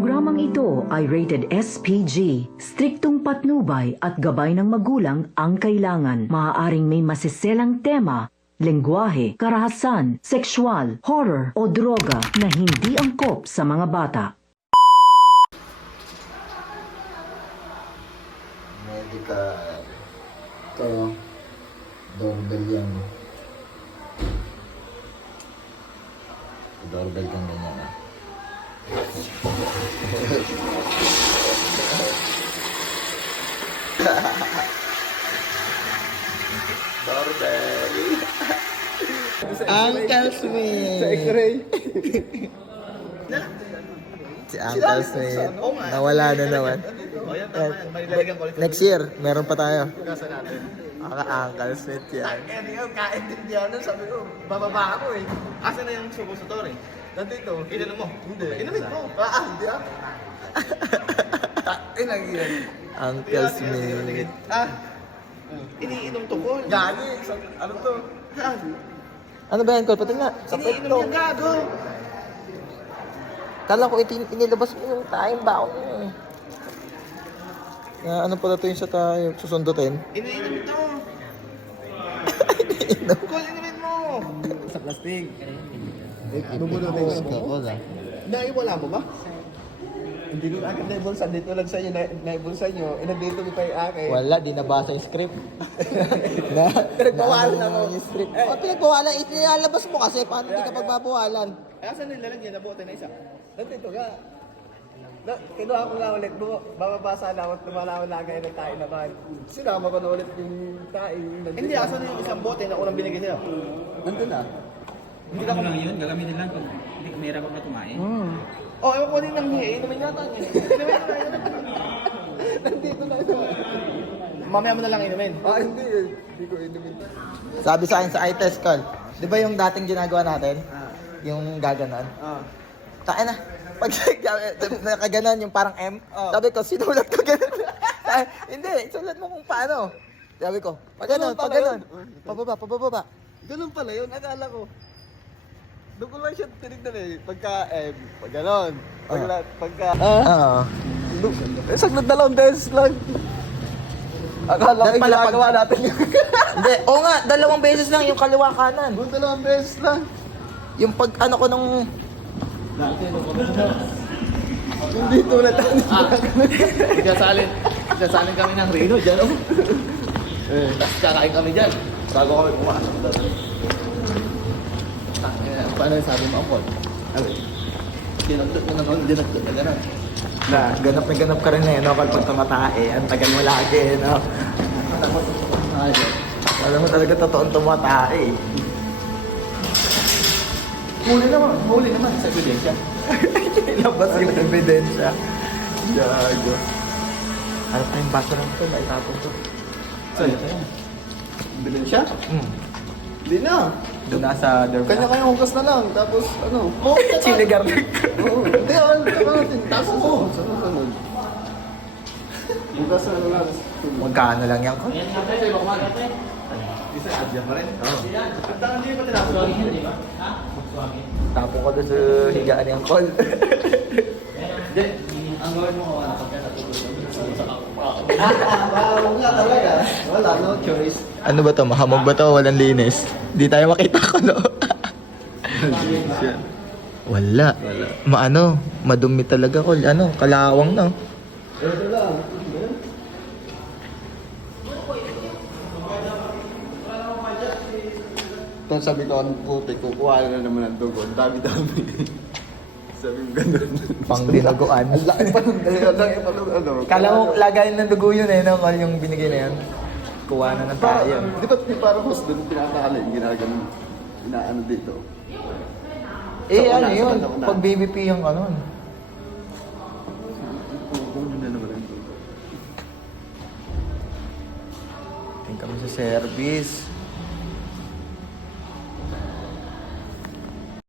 programang ito ay rated SPG. Striktong patnubay at gabay ng magulang ang kailangan. Maaaring may masiselang tema, lengguwahe, karahasan, sexual, horror o droga na hindi angkop sa mga bata. Medical. Ito, doorbell yan. Doorbell kang ganyan ah. Doorbell. Uncle Smith. Sa X-ray. Si Uncle Smith. Nawala na naman. Next year, meron pa tayo. Uncle Smith yan. Hindi ko kaintindihan nun. Sabi ko, bababa ako eh. Asa na yung supositor eh? Nandito. Inumin mo? Hindi. Inumin mo? Hindi ah. Inang yan. Uncle Smith. Iniinom to ko. Gagi. Ano to? Ano ba yan, Col? Pati nga. Iniinom yung gago. Kala ko inilabas mo yung tayong baon mo. Ano pala ito yung sa tayo susundutin? Iniinom to. Kol, inumin mo. Sa plastic. Naiwala mo ba? Hindi ko agad naibulsa. Dito lang sa inyo, naibulsa nyo. Nandito ko pa yung akin. Wala, di nabasa yung script. Pinagbawalan ako. Yung script. Pinagbawalan, ilalabas mo kasi paano di ka pagbabawalan. Asan nilalagyan na bote na isa? Nandito ka. Kinuha ko nga ulit. Bababasa na ako. Tumalawan lang kayo ng tayo naman. Sinama ko na ulit yung tayo. Hindi, asan yung isang bote na unang binigay sa'yo? Nandun na. Hindi ka lang yun, gagamitin lang pag hindi kumira ka kumain. Oh, ewan ko din nang inumin yata niya. Inumin na. Nandito na ito. Mamaya mo na lang inumin. Hindi. Hindi ko inumin. Sabi sa akin sa eye test, Col. Di ba yung dating ginagawa natin? Yung gaganon? Tayo na. Pag nakaganon yung parang M, sabi ko, sinulat ko ganon. Hindi, sulat mo kung paano. Sabi ko, pag ganon. Pababa. Ganun pala yun. Akala ko. Doon ko lang siya tinignan eh. Pagka pag ganon. Pagka, saglit 2 beses lang. Akala ko ginagawa natin yun. Hindi, oo nga, 2 beses lang yung kaliwa kanan. 2 beses lang. Yung pag ano ko nung... Hindi tulad tayo. Sasalin kami ng Reno dyan. Tapos kakain kami dyan. Bago kami pumasok doon. Paano yung sabi mo ang Paul? Dinagdot mo na noon, dinagdot na gano'n. Ganap ka rin no? Pag tumatae, ang tagal mo lagi, no? Alam mo talaga totoong tumatae. Huli naman sa ebidensya. Ilabas yung ebidensya. Gago. Ano pa yung baso lang ito? Naitapon to. Saan? Ebidensya? Hindi na. Doon nasa derby. Kanya-kanya hugas na lang. Tapos ano? Sinigar. Hindi, tsaka natin. Tapos sunod. Hugas na lang. Magkano lang yan ko? Isa adya pa rin? Oo. At hindi ba tinapos? Tapon ko doon sa higaan niyang call. Hindi. Ang gawin mo kawan pagka natutulog sa wala talaga. Wala, no choice. Ano ba to? Mahamog ba to? Walang linis. Di tayo makita ko, no? Wala. Madumi talaga ko. Ano, kalawang na. Ito lang. Tapos sabi ko, ang puti, kukuha na naman ang dugo. Ang dami-dami. Sabi ko gano'n. Pang dinaguan. Ang laki pa nung ano. Kala mo lagayin ng dugo yun eh, no? Kung yung binigay na yan. Kuha na ng tayo. Di ba parang host doon tinatali, ginagano, inaano dito. Eh, Sa ano una, yun? sa una. Pag BBP yung ano. Kukunin na naman ang dugo. Tingin kami sa service.